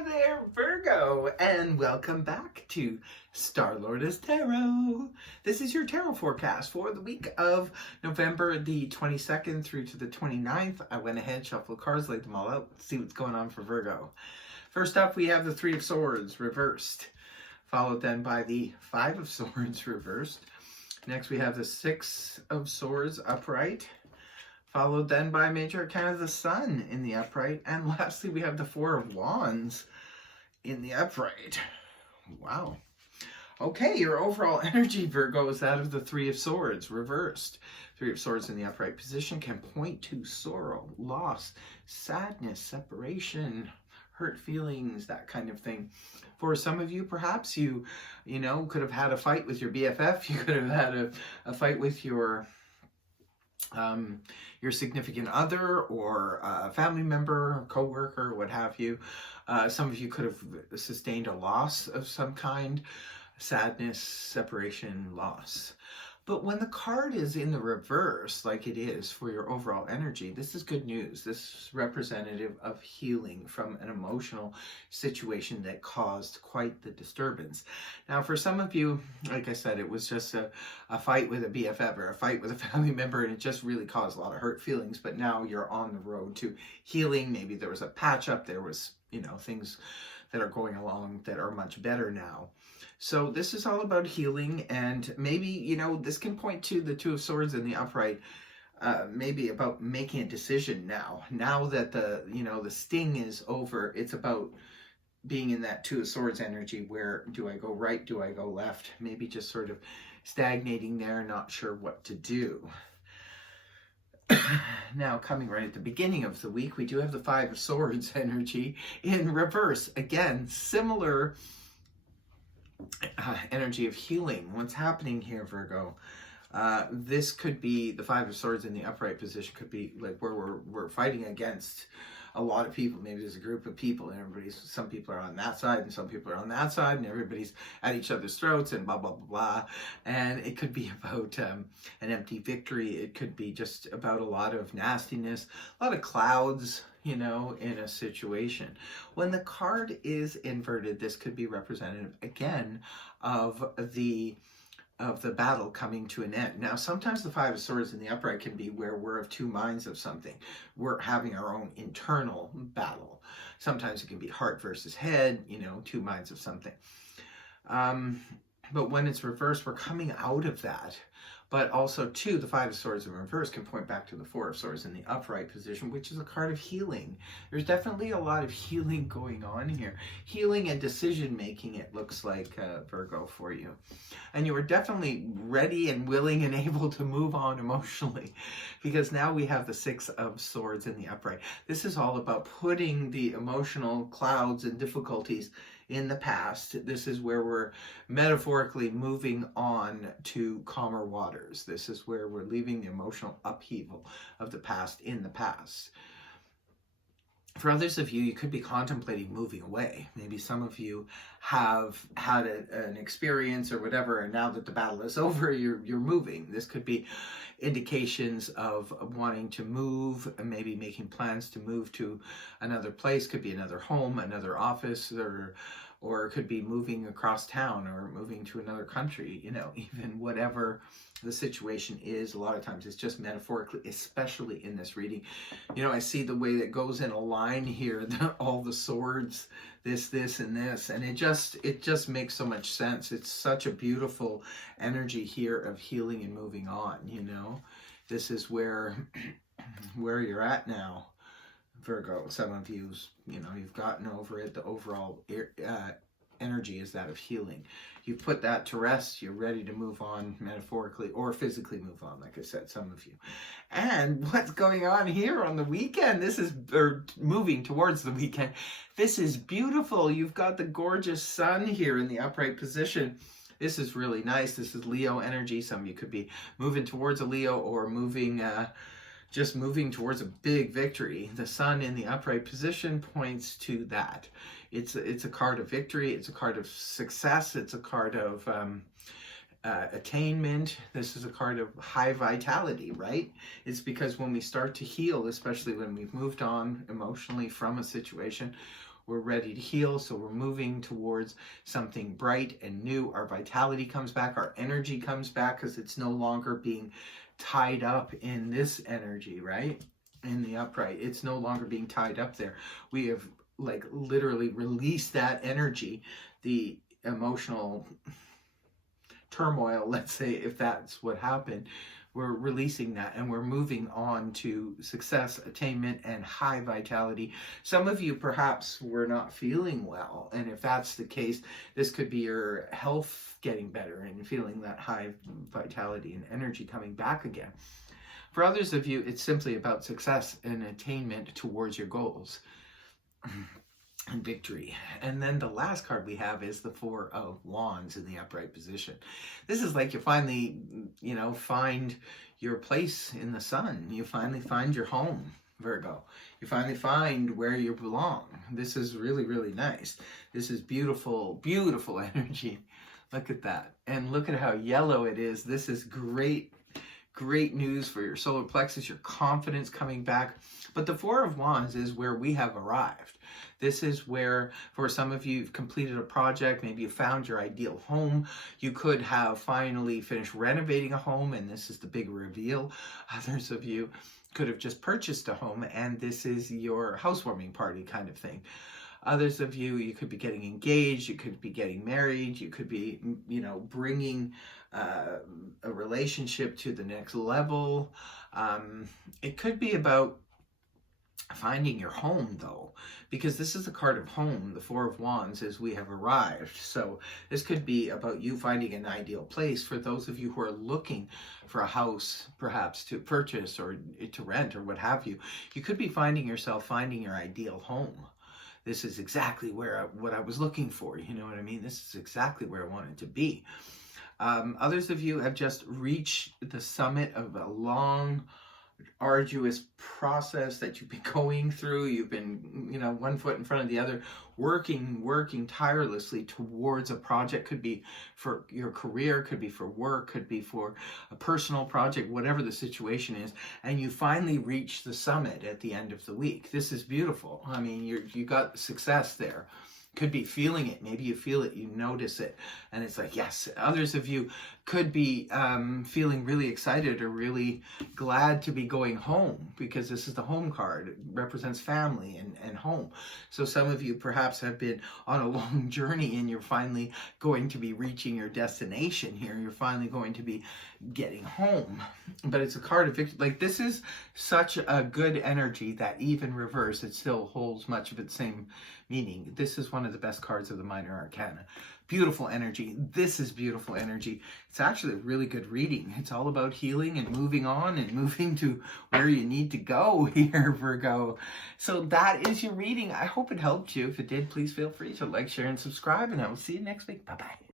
Hi there, Virgo, and welcome back to Star-Lordess Tarot. This is your tarot forecast for the week of November the 22nd through to the 29th. I went ahead, shuffled cards, laid them all out, see what's going on for Virgo. First up, we have the Three of Swords reversed, followed then by the Five of Swords reversed. Next, we have the Six of Swords upright, followed then by Major Arcana the Sun in the upright. And lastly, we have the Four of Wands in the upright. Wow. Okay, your overall energy, Virgo, is that of the Three of Swords reversed. Three of Swords in the upright position can point to sorrow, loss, sadness, separation, hurt feelings, that kind of thing. For some of you, perhaps you could have had a fight with your BFF. You could have had a fight with your significant other or a family member, co-worker, what have you. Some of you could have sustained a loss of some kind, sadness, separation, loss. But when the card is in the reverse, like it is for your overall energy, this is good news. This is representative of healing from an emotional situation that caused quite the disturbance. Now, for some of you, like I said, it was just a fight with a BFF or a fight with a family member, and it just really caused a lot of hurt feelings. But now you're on the road to healing. Maybe there was a patch up. There was, things that are going along that are much better now. So this is all about healing, and maybe, this can point to the Two of Swords in the upright, maybe about making a decision now. Now that the sting is over, it's about being in that Two of Swords energy where do I go right, do I go left? Maybe just sort of stagnating there, not sure what to do. Now, coming right at the beginning of the week, we do have the Five of Swords energy in reverse. Again, similar energy of healing. What's happening here, Virgo? This could be the Five of Swords in the upright position. Could be like where we're fighting against a lot of people. Maybe there's a group of people, and some people are on that side, and some people are on that side, and everybody's at each other's throats, and blah blah blah blah. And it could be about an empty victory. It could be just about a lot of nastiness, a lot of clouds, in a situation. When the card is inverted, this could be representative again of the battle coming to an end. Now, sometimes the Five of Swords in the upright can be where we're of two minds of something. We're having our own internal battle. Sometimes it can be heart versus head, two minds of something. But when it's reversed, we're coming out of that. But also, too, the Five of Swords in reverse can point back to the Four of Swords in the upright position, which is a card of healing. There's definitely a lot of healing going on here. Healing and decision-making, it looks like, Virgo, for you. And you are definitely ready and willing and able to move on emotionally, because now we have the Six of Swords in the upright. This is all about putting the emotional clouds and difficulties in the past. This is where we're metaphorically moving on to calmer waters. This is where we're leaving the emotional upheaval of the past in the past. For others of you, you could be contemplating moving away. Maybe some of you have had an experience or whatever, and now that the battle is over, you're moving. This could be indications of wanting to move, and maybe making plans to move to another place. Could be another home, another office, or it could be moving across town or moving to another country, even whatever the situation is. A lot of times it's just metaphorically, especially in this reading. I see the way that goes in a line here, all the swords, this, and this, and it just makes so much sense. It's such a beautiful energy here of healing and moving on, This is where you're at now, Virgo. Some of you, you've gotten over it. The overall energy is that of healing. You put that to rest. You're ready to move on, metaphorically or physically move on, like I said, some of you. And what's going on here on the weekend? Moving towards the weekend. This is beautiful. You've got the gorgeous sun here in the upright position. This is really nice. This is Leo energy. Some of you could be moving towards a Leo or just moving towards a big victory. The sun in the upright position points to that. It's a card of victory. It's a card of success. It's a card of attainment. This is a card of high vitality, right? It's because when we start to heal, especially when we've moved on emotionally from a situation, we're ready to heal. So we're moving towards something bright and new. Our vitality comes back, our energy comes back, because it's no longer being tied up in this energy, right? In the upright, it's no longer being tied up there. We have like literally released that energy, the emotional turmoil, let's say, if that's what happened. We're releasing that and we're moving on to success, attainment, and high vitality. Some of you perhaps were not feeling well, and if that's the case, this could be your health getting better and feeling that high vitality and energy coming back again. For others of you, it's simply about success and attainment towards your goals and victory. And then the last card we have is the Four of Wands in the upright position. This is like you finally, find your place in the sun. You finally find your home, Virgo. You finally find where you belong. This is really, really nice. This is beautiful, beautiful energy. Look at that. And look at how yellow it is. This is great. Great news for your solar plexus, your confidence coming back. But the Four of Wands is where we have arrived. This is where, for some of you, you've completed a project. Maybe you found your ideal home. You could have finally finished renovating a home, and this is the big reveal. Others of you could have just purchased a home, and this is your housewarming party kind of thing. Others of you, you could be getting engaged, you could be getting married, you could be, bringing a relationship to the next level. It could be about finding your home, though, because this is the card of home. The Four of Wands is we have arrived. So this could be about you finding an ideal place. For those of you who are looking for a house, perhaps to purchase or to rent or what have you, you could be finding yourself finding your ideal home. This is exactly what I was looking for. You know what I mean? This is exactly where I wanted to be. Others of you have just reached the summit of a long, arduous process that you've been going through. You've been, one foot in front of the other, working tirelessly towards a project. Could be for your career, could be for work, could be for a personal project, whatever the situation is. And you finally reach the summit at the end of the week. This is beautiful. I mean, you got success there. Could be feeling it. Maybe you feel it, you notice it, and it's like, yes. Others of you could be feeling really excited or really glad to be going home, because this is the home card. It represents family and home. So some of you perhaps have been on a long journey and you're finally going to be reaching your destination here. You're finally going to be getting home. But it's a card of victory. Like, this is such a good energy that even reverse, it still holds much of its same meaning. This is one of the best cards of the Minor Arcana. Beautiful energy. This is beautiful energy. It's actually a really good reading. It's all about healing and moving on and moving to where you need to go here, Virgo. So that is your reading. I hope it helped you. If it did, please feel free to like, share, and subscribe, and I will see you next week. Bye-bye.